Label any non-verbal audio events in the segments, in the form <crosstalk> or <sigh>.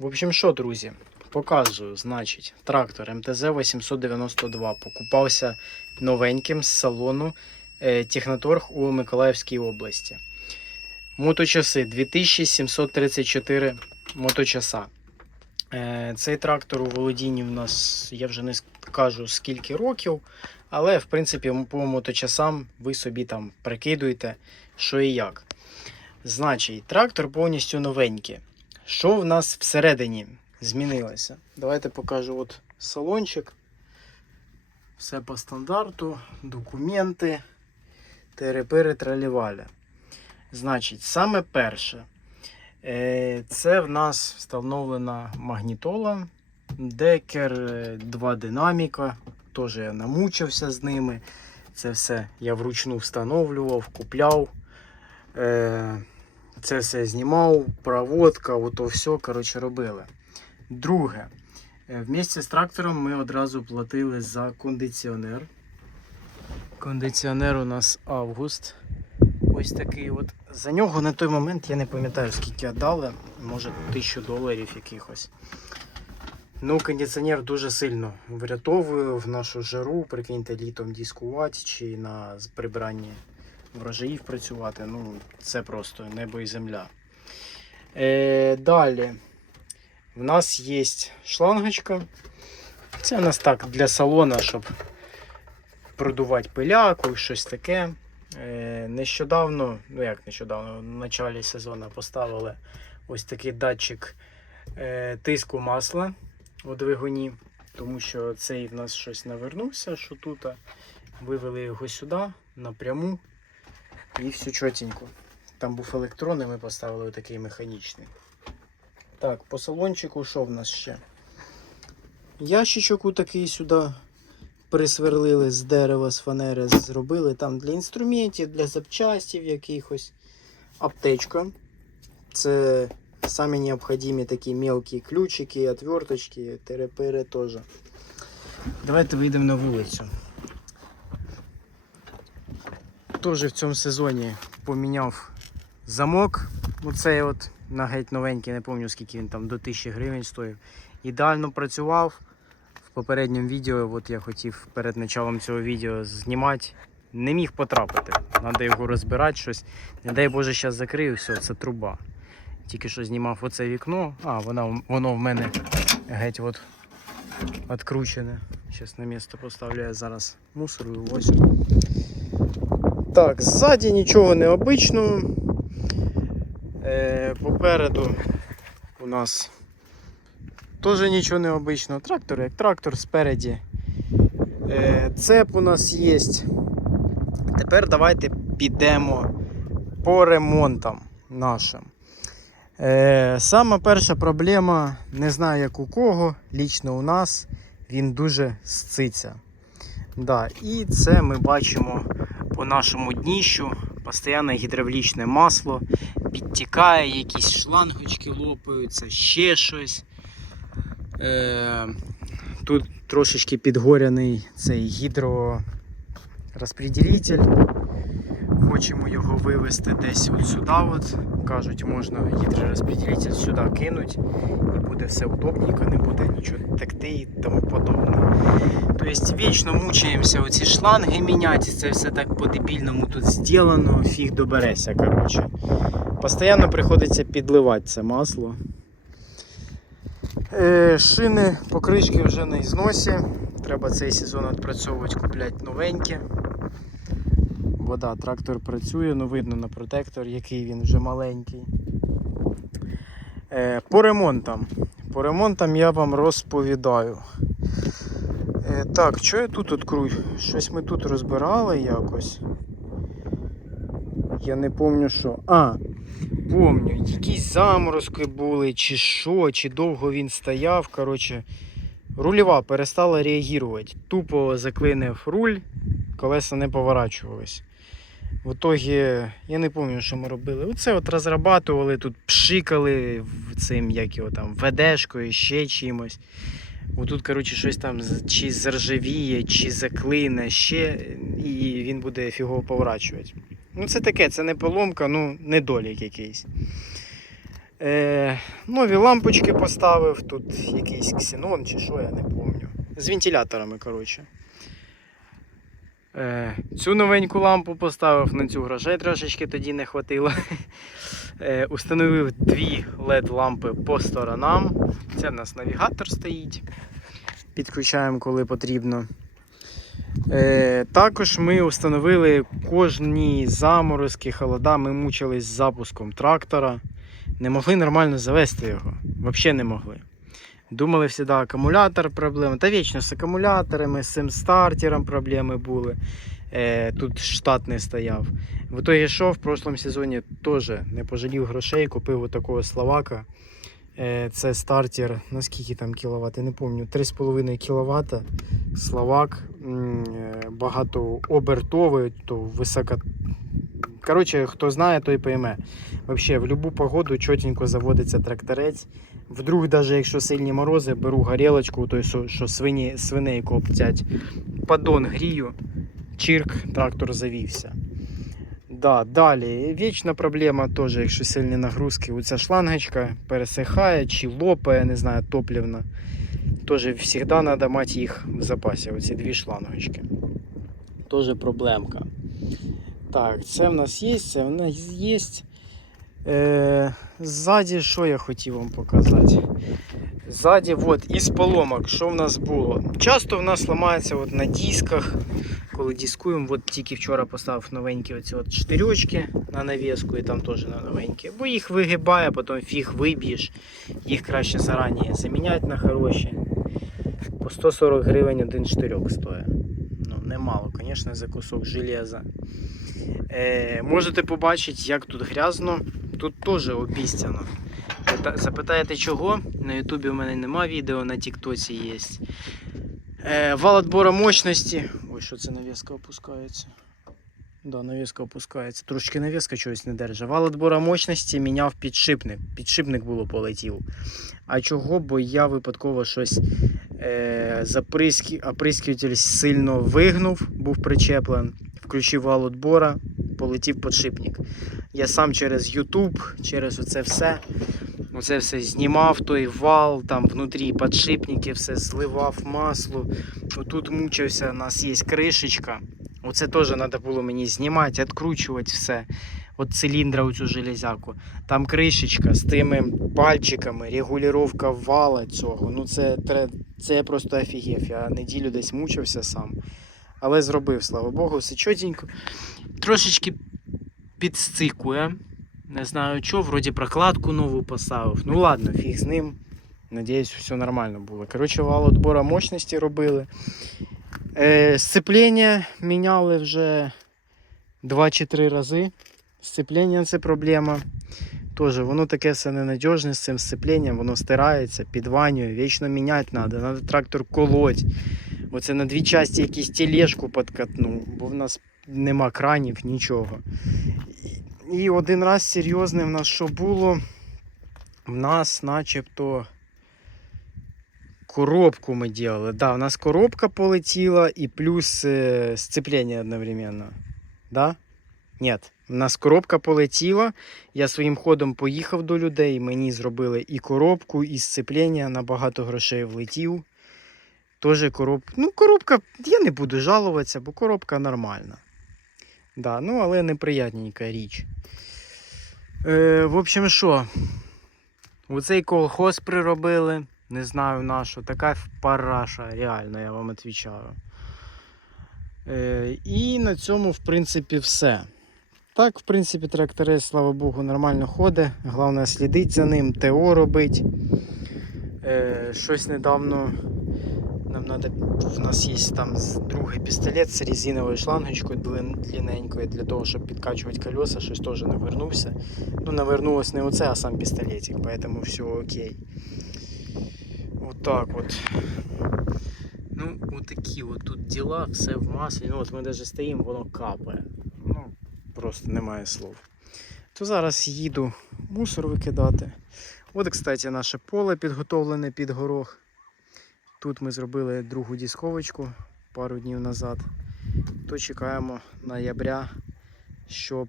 В общем, що, друзі, показую, значить, трактор МТЗ 892 покупався новеньким з салону е, Техноторг у Миколаївській області. Моточаси 2734 моточаса. Е, Цей трактор у володінні в нас, я вже не скажу скільки років, але в принципі по моточасам ви собі там прикидуєте, що і як. Значить, трактор повністю новенький. Що в нас всередині змінилося? Давайте покажу от салончик. Все по стандарту, документи, терепири траліваля. Значить, саме перше, е, це в нас встановлена магнітола, декер, е, два динаміка. Теж я намучився з ними. Це все я вручну встановлював, купляв. Це все знімав, проводка, ото все коротше, робили. Друге, е, вместе з трактором ми одразу платили за кондиціонер. Кондиціонер у нас август. Ось такий от. За нього на той момент я не пам'ятаю, скільки дали, може тисячу доларів якихось. Ну, кондиціонер дуже сильно врятовує в нашу жару, прикиньте, літом дискувати чи на прибиранні врожаїв працювати. Ну, це просто небо і земля. Е, далі. В нас є шлангочка. Це у нас так для салона, щоб продувати пиляку, щось таке. Е, нещодавно, ну як нещодавно, в початку сезону поставили ось такий датчик е, тиску масла у двигуні, тому що цей в нас щось навернувся, що тут. Вивели його сюди напряму і все чотенько. Там був електронний, ми поставили такий механічний. Так, по салончику що в нас ще? Ящичок такий сюди присверлили з дерева, з фанери зробили. Там для інструментів, для запчастів якихось. Аптечка. Це самі необхідні такі мелкі ключики, отверточки, терепири теж. Давайте вийдемо на вулицю. Теж в цьому сезоні поміняв замок. Оцей от на геть новенький, не пам'ятаю скільки він там до 1000 гривень стоїв. Ідеально працював. В попередньому відео, от я хотів перед началом цього відео знімати. Не міг потрапити. Треба його розбирати щось. Не дай Боже, зараз закрию, все, це труба. Тільки що знімав оце вікно. А, воно, воно в мене геть от відкручене. Зараз на місце поставлю, я зараз мусор вивозю. Так, ззаді нічого необичного. Е, попереду у нас теж нічого необичного. Трактор як трактор спереді. Е, цеп у нас є. Тепер давайте підемо по ремонтам нашим. Е, сама перша проблема, не знаю як у кого, лічно у нас, він дуже сциться. Да, і це ми бачимо по нашому дніщу. Постійне гідравлічне масло підтікає, якісь шлангочки лопаються, ще щось. Е, тут трошечки підгоряний цей гідророзпреділитель. Хочемо його вивести десь от сюди. От. Кажуть, можна гідророзпреділитель сюди кинуть і буде все удобненько, не буде нічого текти і тому подобне. Тобто вічно мучаємося оці шланги міняти, це все так по-дебільному тут зроблено, фіг добереся. коротше. Постоянно приходиться підливати це масло. Е, шини, покришки вже на ізносі. Треба цей сезон відпрацьовувати, купляти новенькі. Вода, трактор працює, ну видно на протектор, який він вже маленький. Е, по ремонтам. По ремонтам я вам розповідаю. Е, так, що я тут відкрую? Щось ми тут розбирали якось. Я не пам'ятаю що. А, помню, якісь заморозки були, чи що, чи довго він стояв. Коротше, рульова перестала реагувати. Тупо заклинив руль, колеса не поворачувались. В итогі, я не пам'ятаю, що ми робили. Оце от розрабатували, тут пшикали цим, як його там, ведешкою, ще чимось. Отут, коротше, щось там чи заржавіє, чи заклине ще, і він буде фігово поворачувати. Ну, це таке, це не поломка, ну, недолік якийсь. Е, нові лампочки поставив, тут якийсь ксенон чи що, я не пам'ятаю. З вентиляторами, коротше. Е, цю новеньку лампу поставив, на цю грошей трошечки тоді не хватило. <laughs> Е, установив дві LED-лампи по сторонам. Це в нас навігатор стоїть. Підключаємо, коли потрібно. Е, також ми встановили кожні заморозки, холода. Ми мучились з запуском трактора. Не могли нормально завести його. Взагалі не могли. Думали завжди акумулятор проблеми. Та вічно з акумуляторами, з цим стартером проблеми були. Е, тут штат не стояв. В итоге що, в прошлом сезоні теж не пожалів грошей, купив отакого словака. Е, це стартер, на скільки там кіловат, я не пам'ятаю, 3,5 кВт. Словак, е, багатообертовий, то високо. Коротше, хто знає, той пойме. Вообще, в будь-яку погоду чотенько заводиться тракторець. Вдруг, навіть якщо сильні морози, беру горілочку, той, що, що свині, свиней коптять. Падон грію, чирк, трактор завівся. Да, далі. Вічна проблема теж, якщо сильні нагрузки. Оця шлангочка пересихає чи лопає, не знаю, топлівна. Теж завжди треба мати їх в запасі, оці дві шлангочки. Теж проблемка. Так, це в нас є, це в нас є. Е, ззаді, що я хотів вам показати? Ззаді, от, із поломок, що в нас було? Часто в нас ламається от на дисках, коли дискуємо, от тільки вчора поставив новенькі оці от штирьочки на навіску і там теж на новенькі. Бо їх вигибає, потім фіг виб'єш. Їх краще зарані заміняти на хороші. По 140 гривень один штирьок стоїть. Ну, немало, звісно, за кусок железа. Е, можете побачити, як тут грязно. Тут теж обіцяно. Запитаєте чого? На Ютубі в мене нема відео, на Тіктоці є. Е, вал отбора мощності. Ой, що це навіска опускається. Да, навіска опускається. Трошки навіска чогось не держить. Вал отбора мощності міняв підшипник. Підшипник було полетів. А чого? Бо я випадково щось е, заприски, оприскуватель сильно вигнув, був причеплен, включив вал отбора, полетів підшипник. Я сам через YouTube, через оце все. Оце все знімав, той вал, там внутрі підшипники, все зливав масло. Тут мучився, у нас є кришечка. Оце теж треба було мені знімати, відкручувати все. От циліндра оцю железяку. Там кришечка з тими пальчиками, регулювання вала цього. Ну це, це просто офігів. Я неділю десь мучився сам. Але зробив, слава Богу, все чотенько. Трошечки підстикує. Не знаю що, вроді прокладку нову поставив. Ну ладно, фіг з ним. Надіюсь, все нормально було. Коротше, вал отбора мощності робили. Е, сцеплення міняли вже 2 чи 3 рази. Сцеплення це проблема. Тоже воно таке все ненадіжне з цим сцепленням, воно стирається, підванює, вічно міняти треба, треба трактор колоть. Оце на дві часті якусь тележку подкатнув, бо в нас нема кранів, нічого. І- один раз серйозне в нас що було? В нас начебто коробку ми робили. Да, у нас коробка полетіла і плюс е, сцеплення одновременно. Да? Ні, у нас коробка полетіла. Я своїм ходом поїхав до людей. Мені зробили і коробку, і сцеплення, на багато грошей влетів. Тоже коробка. Ну, коробка, я не буду жалуватися, бо коробка нормальна. Да, ну, але неприятненька річ. Е, в общем, що? Оцей колхоз приробили. Не знаю на що. Така параша, реально, я вам відповідаю. Е, і на цьому, в принципі, все. Так, в принципі, тракторець, слава Богу, нормально ходить. Головне слідить за ним, ТО робить. Е, щось недавно нам надо, в нас є там другий пістолет з резиновою шлангочкою длин- длинненькою для того, щоб підкачувати колеса, щось теж навернувся. Ну, навернулось не оце, а сам пістолетик, поэтому все окей. Вот так вот. Ну, вот такі от тут діла, все в маслі. Ну, от ми навіть стоїмо, воно капає. Ну, просто немає слов. То зараз їду мусор викидати. От, кстати, наше поле підготовлене під горох. Тут ми зробили другу дісковочку пару днів назад. То чекаємо ноября, щоб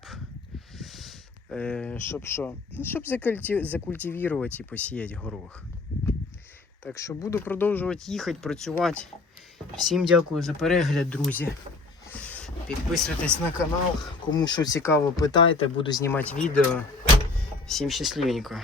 Е, щоб що? Ну, щоб закульти... закультивувати і посіяти горох. Так що буду продовжувати їхати, працювати. Всім дякую за перегляд, друзі. Підписуйтесь на канал. Кому що цікаво, питайте, буду знімати відео. Всім щасливенько.